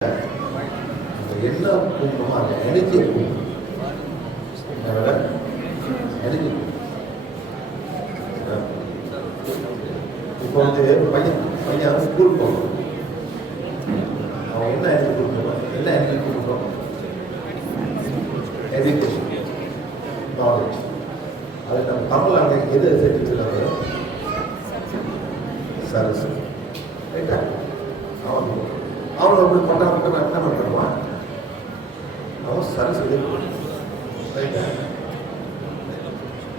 என்ன கூப்பிடணுமோ அந்த எனர்ஜியை கூப்பிடணும் எனர்ஜி இப்போ வந்து பையன் பையன் ஸ்கூல் போகணும் அவன் என்ன எனர்ஜி கொடுக்கணும் என்ன எனர்ஜி கொடுக்கணும் அவனை அப்படி கொண்டா நான் என்ன பண்ணுறான் அவன் சரஸ்வதி ரைட்டா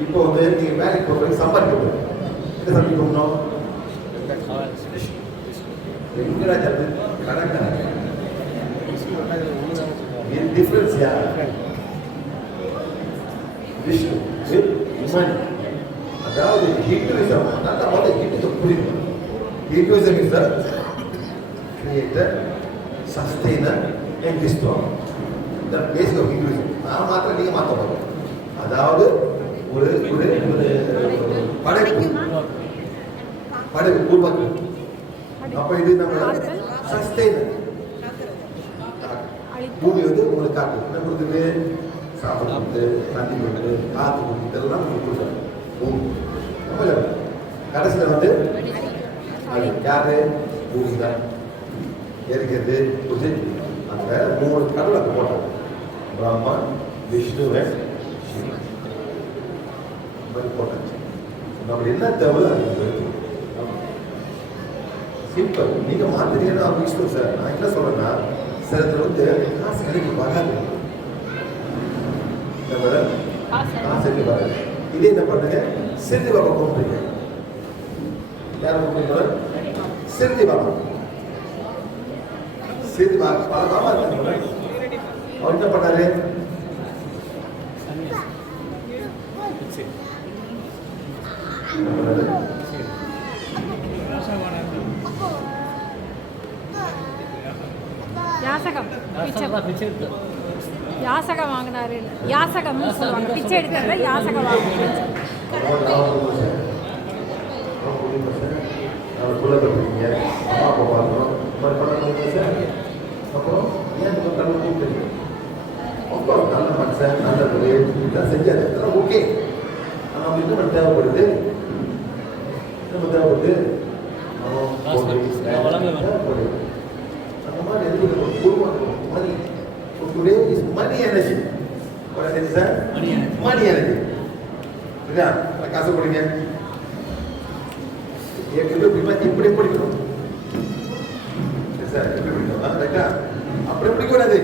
இப்போ வந்து நீங்கள் வேலைக்கு போகிறவங்க சம்பாதிக்கணும் என்ன சம்பாதிக்கணும் எங்கடா ஜல்தி என் டிஃப்ரென்ஸ் யார் விஷ்ணு மணி அதாவது ஹிந்துவிசம் நல்லா வந்து ஹிந்துவிசம் புரியும் Hinduism is the creator sustainer and destroy the basic of inclusion நான் மாத்திரம் நீங்கள் மாற்ற போகிறோம் அதாவது ஒரு ஒரு படைப்பு. படைப்பு உருவாக்கு அப்போ இது நம்ம சஸ்டெய்னர் பூமி வந்து உங்களுக்கு காட்டு. என்ன கொடுக்குது சாப்பிட கொடுத்து தண்ணி கொடுத்து காற்று கொடுத்து இதெல்லாம் உங்களுக்கு கொடுக்குறாங்க பூமி. கடைசியில் வந்து அது யாரு? பூமி தான் இருக்கிறது புரிஞ்சு அந்த மூணு கடவுள் அங்கே போட்டாங்க பிரம்மா விஷ்ணுவை சிவன். மாதிரி போட்டாச்சு நம்ம என்ன தேவை சிம்பிள் நீங்க மாத்திரீங்கன்னா விஷ்ணு சார் நான் என்ன சொல்றேன்னா சில வந்து காசு கிடைக்க வராது. கிடைக்க வராது. இதே என்ன பண்ணுங்க சிறுதி பாபா கூப்பிடுங்க யார் கூப்பிடுங்க சிறுதி பாபா இருக்காங்க அவர் என்ன பண்ணாரு? யாசகம் யாசகம் வாங்கினாரு யாசகம்னு சொல்லுவாங்க பிச்சை எடுக்கிறத யாசகம் வாங்கினாரு அப்புறம் ஏன் கடவுள் கூப்பிடுறீங்க ரொம்ப நல்ல மனுஷன் நல்ல தொழில் இதெல்லாம் செஞ்சாரு. இதெல்லாம் ஓகே ஆனால் நம்ம என்ன பண்ண தேவைப்படுது? நம்ம தேவைப்படுது. அந்த மாதிரி ஒரு உருவாக்கணும் money today is money energy sir. Money energy அந்த காசு கொடுங்க. இப்படி பிடிக்கணும் சரி எப்படி ரைட்டா அப்படி பிடிக்க கூடாது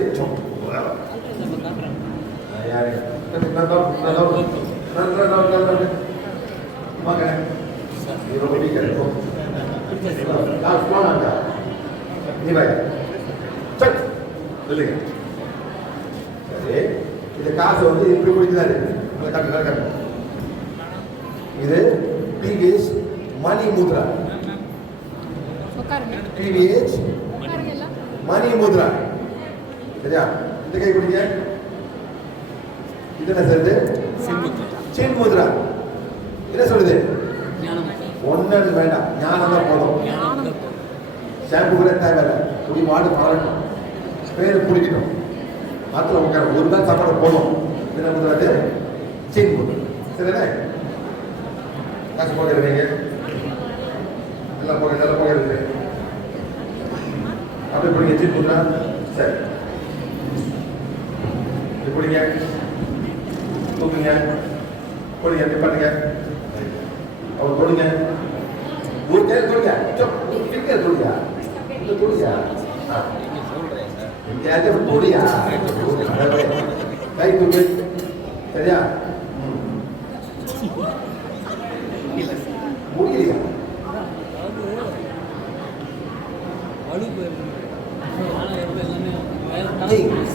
இந்த காசு வந்து இப்படி காட்டு இது TVS money mudra TVS money mudra. சரியா? இந்த கை பிடிங்க. இது என்ன சொல்லுது சின் முத்ரா. என்ன சொல்லுது? ஒன்னு வேண்டாம். ஞானம் தான் போதும். ஷாம்பு கூட தேவையில்லை குடி வாடு பழகணும் பேரு பிடிக்கணும் மாத்திரம் உட்கார ஒரு நாள் சாப்பாடு போதும். என்ன முத்ராது சின் முத்ரா. சரிதானே? காசு போகிறீங்க எல்லாம் போக எல்லாம் போகிறது அப்படி பிடிங்க சின் முத்ரா சரி. இப்படி பிடிங்க. தூக்குங்க. கொடுங்க எப்படி பண்ணுங்க. அவர் கொடுங்க ஒரு கையில் கொடுங்க சொப், ஒரு கொடுங்க கொடுங்க எங்கேயாச்சும் கொடுயா கை தூக்கு. சரியா ம். முடியலையா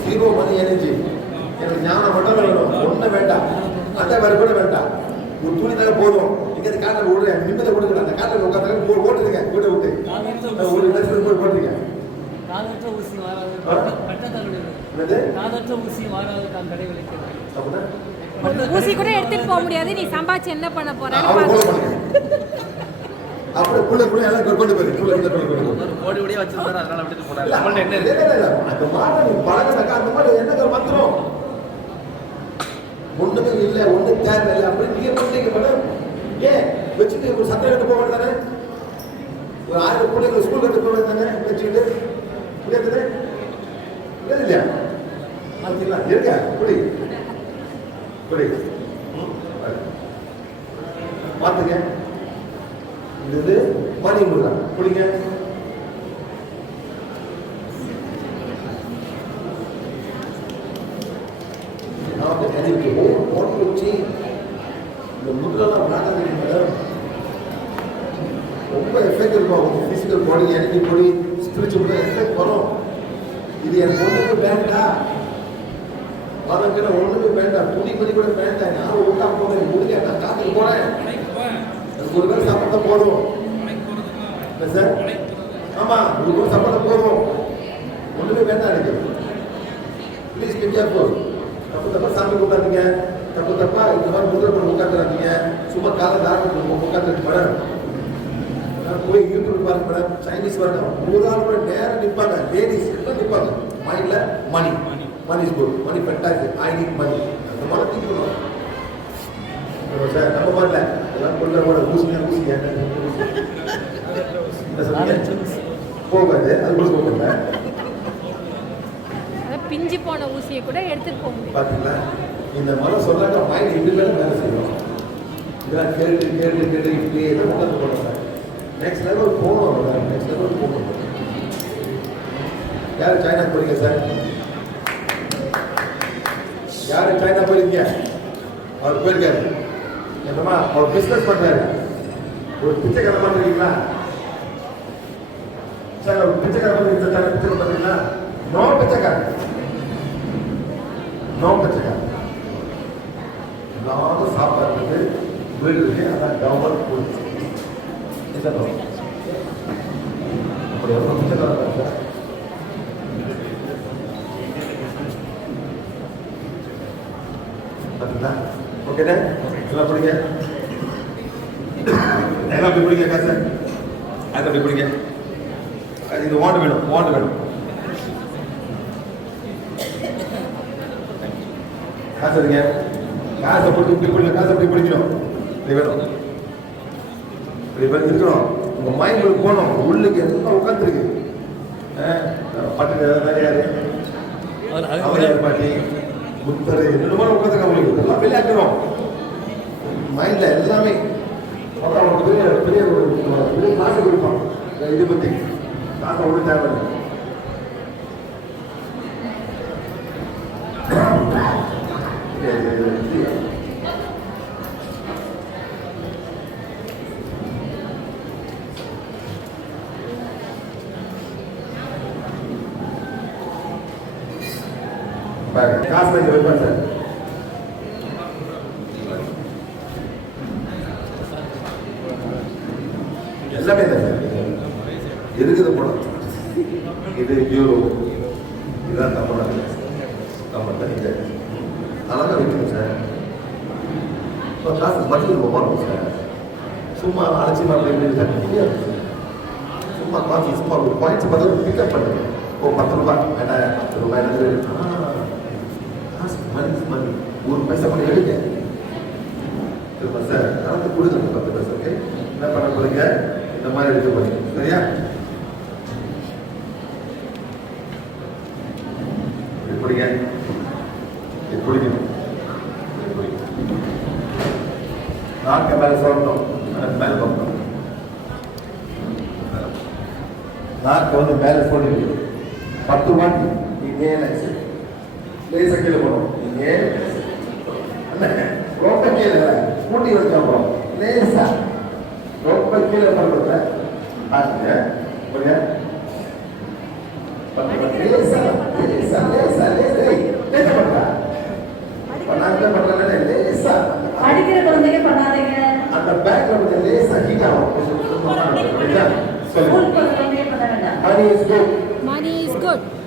ஜீரோ மணி எனர்ஜி எனக்கு ஞானம் மட்டும் வேணும் ஒன்றும் வேண்டாம் அந்த மாதிரி கூட வேண்டாம். ஒரு துணி தானே போதும். இங்கே காட்டில் விடுறேன். நிம்மதி கொடுக்கணும் அந்த காட்டில் உட்காந்து போய் ஓட்டுதுங்க வீட்டை விட்டு. ஒரு லட்சம் போய் போட்டுருங்க. காதற்ற ஊசி கடை கூட எடுத்துட்டு போக முடியாது. நீ சம்பாதிச்சு என்ன பண்ண பண்ணுங்க அப்படியே புள்ள புள்ள எல்லாம் கொண்டு போயிரு. கொண்டு கோடி கோடியா வச்சிருந்தாரு. அதனால விட்டுட்டு போனாரு. இல்ல, நம்மள்ட்ட என்ன. அந்த வந்துரும் ஒண்ணுமே இல்லை ஒண்ணு தேவை இல்லை அப்படி நீங்க பண்ணிக்க மேடம் ஏன்? வச்சுட்டு ஒரு சத்தம் எடுத்து போக வேண்டியதானே ஒரு ஆயிரம் பிள்ளைங்க ஸ்கூல் எடுத்து போக வேண்டியதானே வச்சுக்கிட்டு புரியுது புரியுது இல்லையா பார்த்தீங்களா இருக்க புடி புடி ம், பாரு. பார்த்துங்க இது இது மணி முருகா புடிங்க Now the energy, whole body will change. இந்த முதுகெல்லாம் விளாடாதீங்க மேடம். ரொம்ப எஃபெக்ட் இருக்கும் அவங்க physical body energy body spiritual effect வரும். இது எனக்கு ஒன்றுமே வேண்டாம். அதற்கு ஒன்றுமே வேண்டாம். துணி பண்ணி கூட வேண்டாம். யாரும் விட்டா போகிறேன் முடிஞ்ச நான் காத்துக்கு போகிறேன் எனக்கு ஒரு சாப்பிட்டா போதும். என்ன சார்? ஆமாம் உங்களுக்கு ஒரு சாப்பாடு போதும். ஒன்றுமே வேண்டாம் எனக்கு. ப்ளீஸ் பி கேர்ஃபுல் தப்பு தப்பா சாமி கும்பிடாதீங்க. தப்பு தப்பா இந்த மாதிரி முதிரை பண்ணி உட்காந்துறாதீங்க சும்மா காலை தாக்கு உட்காந்துட்டு மேடம். போய் யூடியூப் பாருங்க மேடம். சைனீஸ் பாருங்க ஆள் கூட நேரம் நிற்பாங்க லேடிஸ் நிற்பாங்க மைண்ட்ல money money is good money fantastic I need money அந்த மாதிரி திங்க் பண்ணுவோம் சார் நம்ம பண்ணல எல்லாம் கொள்ள கூட ஊசிங்க ஊசிங்க போகாது. அது கூட போகல பிஞ்சு போன ஊசியை கூட எடுத்துட்டு போக முடியும் பார்த்தீங்களா இந்த மரம் சொல்றாங்க மைண்ட் இண்டிபெண்ட் வேலை செய்யும். இதெல்லாம் கேட்டு கேட்டு கேட்டு இப்படியே உட்காந்து போடுறாங்க நெக்ஸ்ட் லெவல் போகணும் நெக்ஸ்ட் லெவல் போகணும். யார் சைனா போறீங்க சார்? யார் சைனா போயிருக்கீங்க அவர் போயிருக்காரு. என்னமா அவர் பிஸ்னஸ் பண்றாரு. ஒரு பிச்சைக்கார பண்றீங்களா சார் ஒரு பிச்சைக்கார பண்றீங்க சார் பிச்சை பண்றீங்களா நோ பிச்சைக்காரன். நோ பிச்சைக்காரன் எல்லாரும் சாப்பிட்றது வீடு இருக்கு அதான் கவர்மெண்ட் கொடுத்து இல்லை அப்படி எவ்வளோ பிச்சைக்காரன் பார்த்தீங்களா ஓகேண்ணே எல்லாம் பிடிங்க எல்லாம் அப்படி பிடிங்க காசு அது அப்படி பிடிங்க இது ஓண்டு வேணும் ஓண்டு வேணும் காசு எடுங்க. காசை போட்டு இப்படி பிடிக்கல காசை அப்படி பிடிக்கணும். இப்படி வேணும். இப்படி வேணும். இருக்கணும். உங்கள் மைண்ட் போகணும். உள்ளுக்கு எல்லாம் உட்காந்துருக்கு பட்டு நிறையா அவர் அவரையார் பாட்டி புத்தர் என்னமோ உட்காந்துருக்க அவங்களுக்கு எல்லாம் விளையாட்டுறோம் மைண்ட்ல எல்லாமே. அப்புறம் பெரிய பெரிய ஒரு பெரிய காசு கொடுப்பான். இது பத்தி. காசை ஒன்றும் தேவையில்லை இது- இது- இது- பாருங்க காசு இங்கே வைப்பேன் சார். எல்லாமே தான் சார். இருக்குது படம் இது ஹீரோ இதுதான் தமிழ்நாடு நம்ம தனிங்க. அழகாக வைக்கணும் சார். இப்போ காசு மதியம் போகணும் சார். சும்மா அலட்சியமாக அப்படி இப்படி சார் முடியாது சும்மா காசு சும்மா ஒரு பாயிண்ட்ஸ் பார்த்து பிக்கப் பண்ணுங்க. ஓ பத்து ரூபாய். வேண்டாம் பத்து ரூபாய் எனக்கு காசு பண்ணி ஒரு பைசா கூட எடுங்க. திரும்ப சார் கலந்து கொடுங்க பத்து பைசா ஓகே என்ன பண்ண போறீங்க? இந்த மாதிரி எடுக்க போறீங்க. சரியா? இது பிடிங்க நாக்க சொல்லணும் எனக்கு பார்க்கணும் நாக்கு வந்து மேல சொல்லி பத்து வாட்டி. இதே லேசா கீழே இங்கே. அண்ணே, ரொம்ப கீழே கூட்டி வச்சா போகிறோம் லேசா. ரொம்ப கீழே பண்ணுறத பாருங்க. வாட்டி. லேசா லேசா லேசா லேசா. லேசா நான் என்ன பண்ணுறேன்னா லேசா. அடிக்கிற குழந்தைங்க பண்ணாதீங்க. அந்த பேக்ல வந்து லேசா ஹீட் ஆகும். சொல்லுங்க is good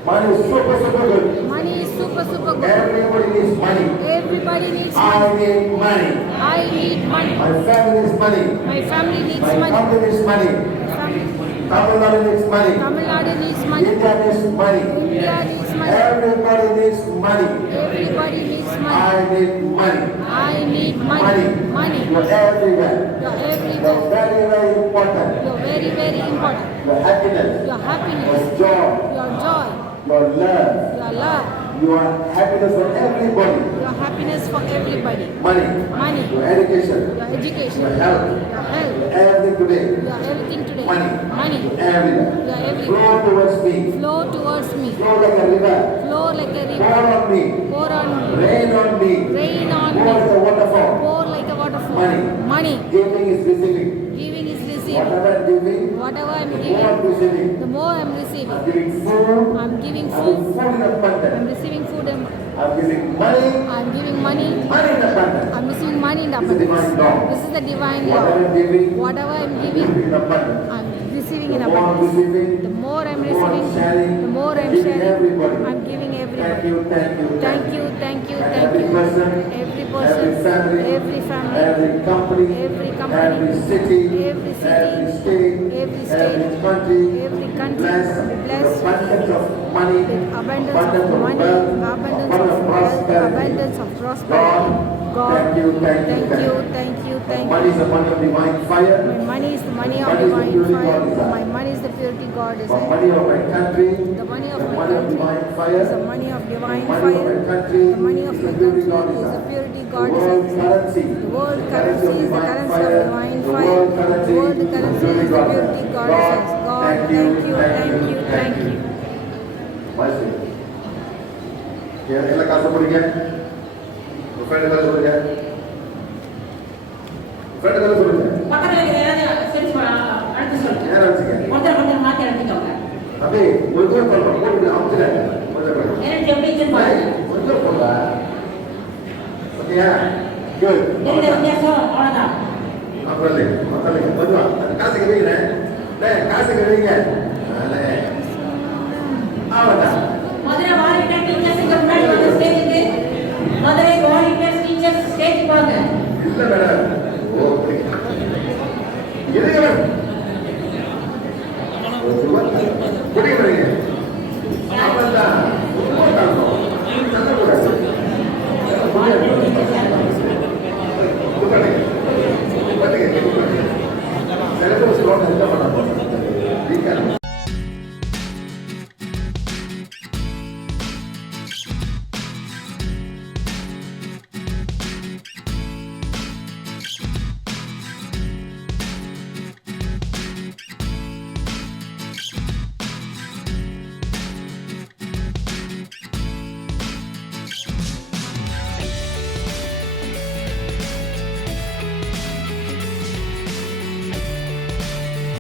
Money is super, super good. Money is super, super good. Everybody needs money. Everybody needs I money. need money. I need money. My family needs money. My family needs My money. company needs money. Family. Tamil Nadu needs money. Tamil Nadu needs money. India needs money. India needs money. Everybody needs money. Everybody needs money. I need money. I need money. Money. Money. You're everywhere. You're everywhere. You're very, very important. You're very, very important. Your happiness, Your happiness, your joy, your love, your love, your happiness for everybody. your happiness for everybody. Money, Money, your education, your education, your health, your health, everything today. your everything today. Money. Money. Everywhere. You're everywhere. Flow towards me. Flow towards me. Flow like a river. Flow like a river. Pour on me. Pour on me. Rain on me. Rain on Pour me. like a waterfall. Pour like a waterfall. Money. Money. Giving is receiving. Giving is receiving, whatever I am giving, the more I am receiving. I am giving food. I am giving food. I am receiving food. I am giving money. I am giving money. I am receiving money in abundance. This is the divine law. Whatever I am giving, I am receiving in abundance receiving, The more I'm the more I'm receiving, sharing, the more I'm giving sharing. everybody. I'm giving Thank everybody. you, thank you, Thank you, thank you, thank every you. person, Every person, family, every family, every company, every company, every city, every city, every state, every state, every country, every country, blessed be with abundance of money, with abundance of money, wealth, abundance of prosperity. abundance of prosperity. God, thank you, thank you, thank you, thank you, thank Money you. is the money of divine fire. My money is the money of Money divine purity fire. God. My money is the purity God desires. Money of my country, The money of the my money of country divine is fire, the money of divine money of fire. my country The money of is my country God is the purity The God world desires. currency, The world currency is the currency of divine fire. world The currency world is the currency is purity the God purity. God desires. God, thank thank you, you, thank you, thank you. என்ன காசு போடுங்க friend எல்லாம் சொல்லுங்க friend எல்லாம் சொல்லுங்க 1번은 그러면은